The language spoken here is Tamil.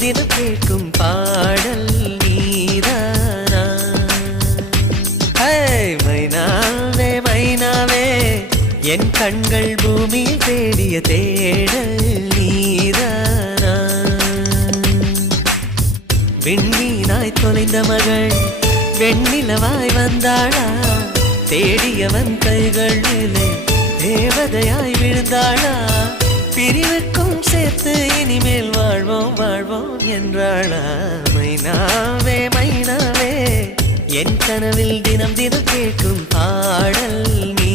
தினம் கேட்கும் பாடல் நீதானா? மைனாவே மைனாவே என் கண்கள் பூமியில் தேடிய தேடல் நீதானா? விண்மீனாய் தொலைந்த மகள் வெண்ணிலவாய் வந்தாளா? தேடியவன் கைகளிலே தேவதையாய் விழுந்தாளா? பிரிவுக்கும் சேர்த்து இனிமேல் வாழ்வோம் வாழ்வோம் என்றாளா? மைனாவே மைனாவே என் கனவில் தினம் தினம் கேட்கும் பாடல் நீ